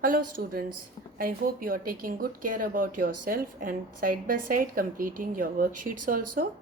Hello students, I hope you are taking good care about yourself and side by side completing your worksheets also.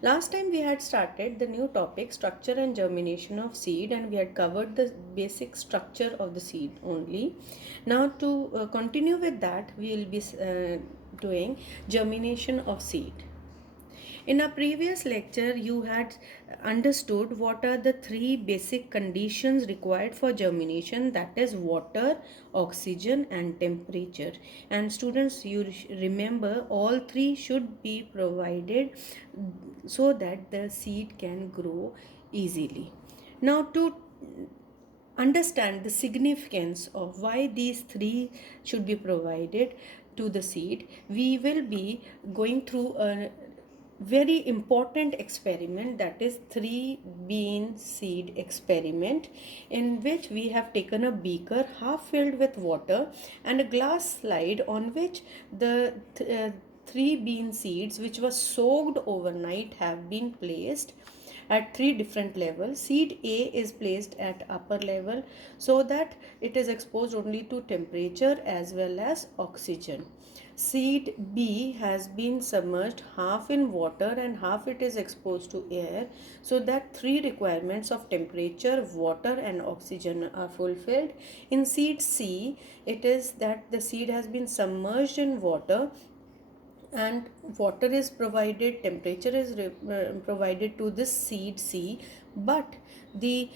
Last time we had started the new topic structure and germination of seed and we had covered the basic structure of the seed only. Now to continue with that we will be doing germination of seed. In a previous lecture, you had understood what are the three basic conditions required for germination, that is water, oxygen and temperature. And students, you remember all three should be provided so that the seed can grow easily. Now to understand the significance of why these three should be provided to the seed, we will be going through a very important experiment, that is three bean seed experiment, in which we have taken a beaker half filled with water and a glass slide on which the three bean seeds which were soaked overnight have been placed at three different levels. Seed A is placed at upper level so that it is exposed only to temperature as well as oxygen. Seed B has been submerged half in water and half it is exposed to air so that three requirements of temperature, water and oxygen are fulfilled. In seed C, it is that the seed has been submerged in water and water is provided, temperature is provided to this seed C, but the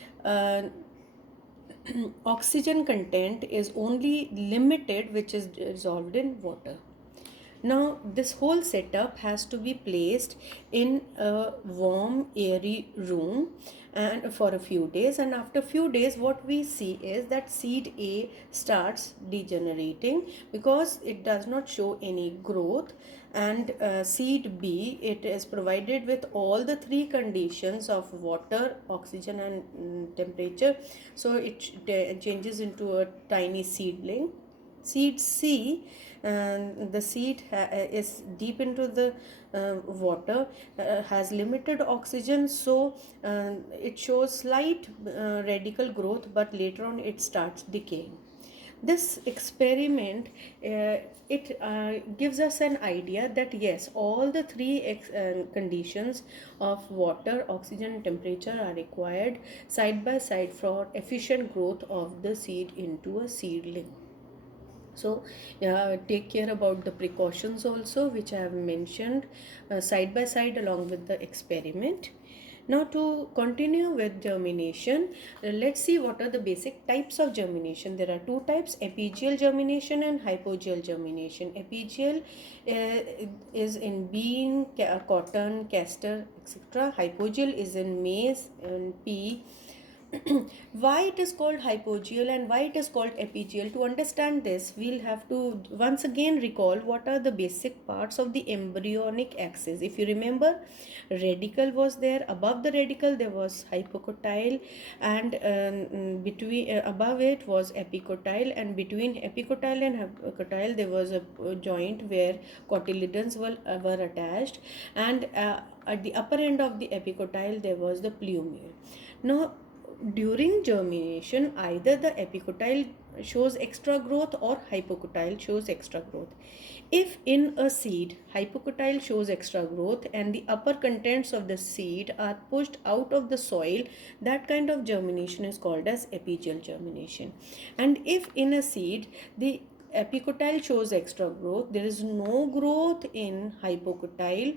oxygen content is only limited, which is dissolved in water. Now this whole setup has to be placed in a warm airy room and for a few days, and after few days what we see is that seed A starts degenerating because it does not show any growth, and seed B, it is provided with all the three conditions of water, oxygen and temperature, so it changes into a tiny seedling. Seed C, the seed is deep into the water, has limited oxygen, so it shows slight radical growth, but later on it starts decaying. This experiment, it gives us an idea that yes, all the three conditions of water, oxygen and temperature are required side by side for efficient growth of the seed into a seedling. So take care about the precautions also, which I have mentioned side by side along with the experiment. Now to continue with germination, let's see what are the basic types of germination. There are two types, apigeal germination and hypogeal germination. Apigeal is in bean, cotton, castor, etc. Hypogeal is in maize and pea. Why it is called hypogeal and why it is called apigeal? To understand this, we'll have to once again recall what are the basic parts of the embryonic axis. If you remember, radicle was there, above the radicle there was hypocotyle, and between above it was epicotyle, and between epicotyle and hypocotyle there was a joint where cotyledons were attached, and at the upper end of the epicotyle there was the plumule. Now during germination, either the epicotyle shows extra growth or hypocotyle shows extra growth. If in a seed hypocotyle shows extra growth and the upper contents of the seed are pushed out of the soil, that kind of germination is called as apigeal germination. And if in a seed the epicotyle shows extra growth, there is no growth in hypocotyle,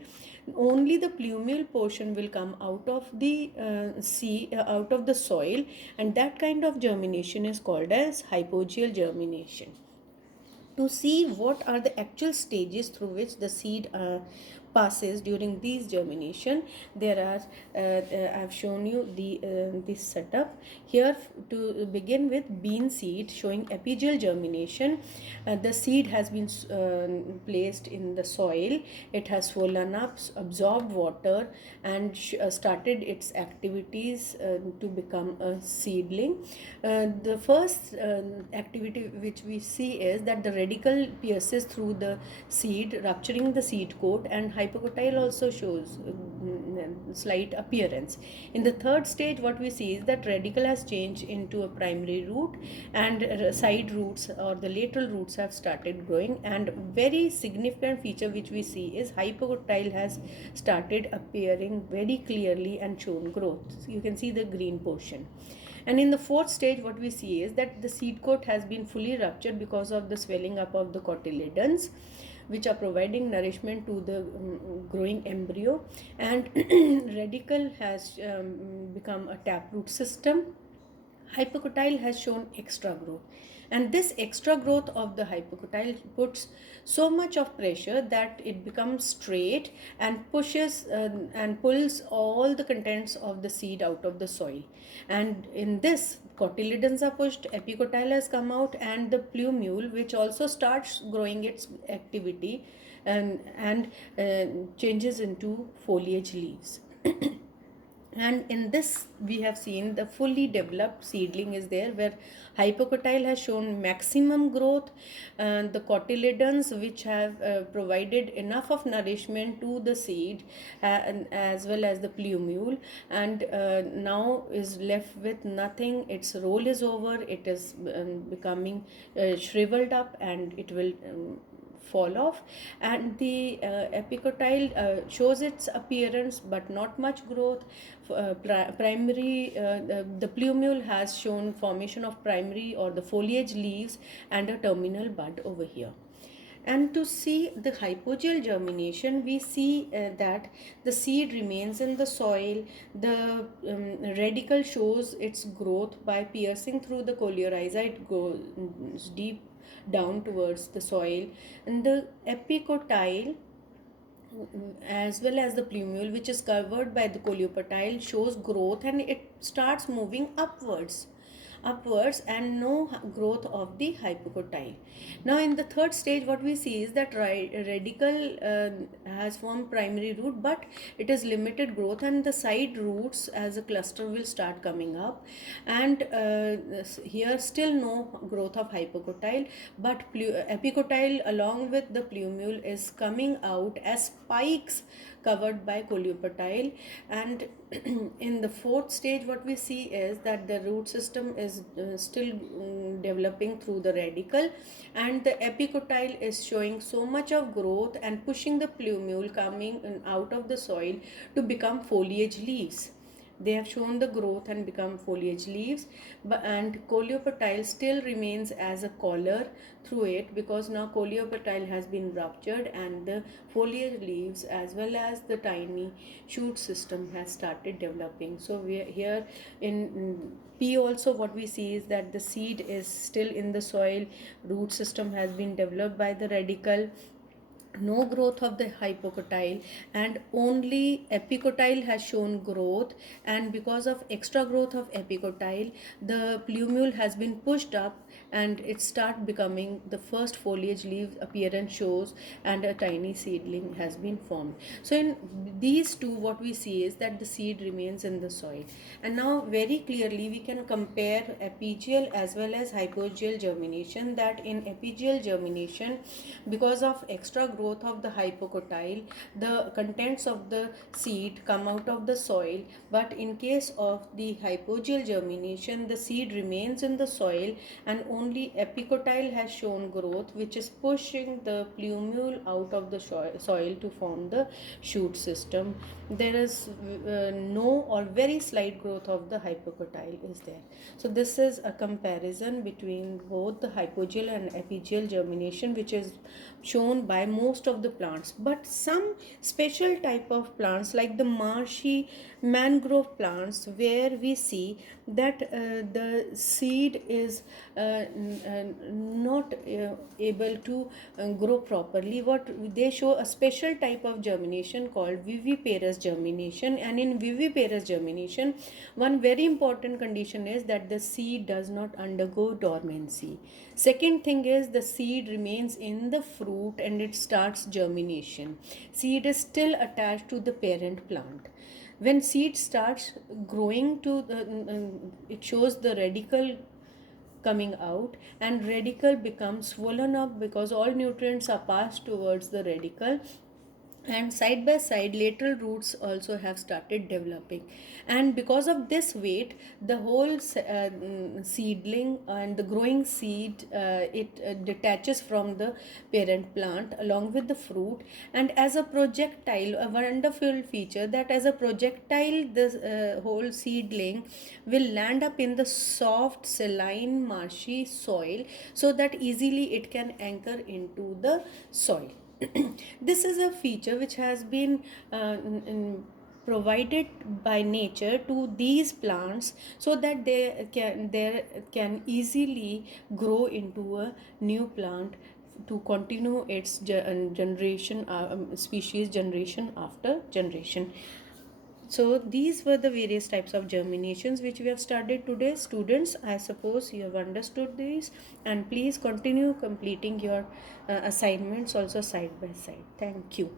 only the plumule portion will come out of the out of the soil, and that kind of germination is called as hypogeal germination. To see what are the actual stages through which the seed passes during these germination, there are I have shown you the this setup here. To begin with, bean seed showing apigeal germination. The seed has been placed in the soil, it has swollen up, absorbed water and started its activities to become a seedling. The first activity which we see is that the radicle pierces through the seed, rupturing the seed coat, and hypocotyle also shows slight appearance. In the third stage, what we see is that radicle has changed into a primary root, and side roots or the lateral roots have started growing. And very significant feature which we see is hypocotyle has started appearing very clearly and shown growth. So you can see the green portion. And in the fourth stage, what we see is that the seed coat has been fully ruptured because of the swelling up of the cotyledons, which are providing nourishment to the growing embryo, and radicle has become a taproot system. Hypocotyle has shown extra growth, and this extra growth of the hypocotyle puts so much of pressure that it becomes straight and pushes and pulls all the contents of the seed out of the soil. And in this, cotyledons are pushed, epicotyle has come out, and the plumule, which also starts growing its activity and changes into foliage leaves. And in this, we have seen the fully developed seedling is there, where hypocotyle has shown maximum growth, and the cotyledons, which have provided enough of nourishment to the seed, as well as the plumule, and now is left with nothing. Its role is over. It is becoming shriveled up, and it will fall off. And the epicotyle shows its appearance but not much growth. The plumule has shown formation of primary or the foliage leaves and a terminal bud over here. And to see the hypogel germination, we see that the seed remains in the soil. The radicle shows its growth by piercing through the coleorhiza. It goes deep down towards the soil, and the epicotyle as well as the plumule, which is covered by the coleopatile, shows growth, and it starts moving upwards, and no growth of the hypocotyle. Now in the third stage, what we see is that radicle has formed primary root, but it is limited growth, and the side roots as a cluster will start coming up. And here still no growth of hypocotyle, but epicotyle along with the plumule is coming out as spikes covered by coleopatile. And in the fourth stage, what we see is that the root system is still developing through the radicle, and the epicotyle is showing so much of growth and pushing the plumule coming out of the soil to become foliage leaves. They have shown the growth and become foliage leaves, and coleopatile still remains as a collar through it, because now coleopatile has been ruptured, and the foliage leaves as well as the tiny shoot system has started developing. So we are here in P also, what we see is that the seed is still in the soil, root system has been developed by the radicle, no growth of the hypocotyle, and only epicotyle has shown growth. And because of extra growth of epicotyle, the plumule has been pushed up, and it start becoming the first foliage leaf appearance shows, and a tiny seedling has been formed. So in these two, what we see is that the seed remains in the soil. And now very clearly we can compare epigeal as well as hypogeal germination, that in epigeal germination, because of extra growth of the hypocotyle, the contents of the seed come out of the soil. But in case of the hypogeal germination, the seed remains in the soil, and only epicotyle has shown growth, which is pushing the plumule out of the soil to form the shoot system. There is no or very slight growth of the hypocotyle is there. So this is a comparison between both the hypogeal and epigeal germination, which is shown by most of the plants. But some special type of plants, like the marshy mangrove plants, where we see that the seed is not able to grow properly, what they show a special type of germination called viviparous germination. And in viviparous germination, one very important condition is that the seed does not undergo dormancy. Second thing is the seed remains in the fruit and it starts germination. Seed is still attached to the parent plant. When seed starts growing to it shows the radicle coming out, and radicle becomes swollen up because all nutrients are passed towards the radicle, and side by side lateral roots also have started developing, and because of this weight the whole seedling and the growing seed it detaches from the parent plant along with the fruit, and as a projectile, a wonderful feature that as a projectile this whole seedling will land up in the soft saline marshy soil so that easily it can anchor into the soil. This is a feature which has been provided by nature to these plants so that they can easily grow into a new plant to continue its generation species generation after generation. So these were the various types of germinations which we have studied today. Students, I suppose you have understood these, and please continue completing your assignments also side by side. Thank you.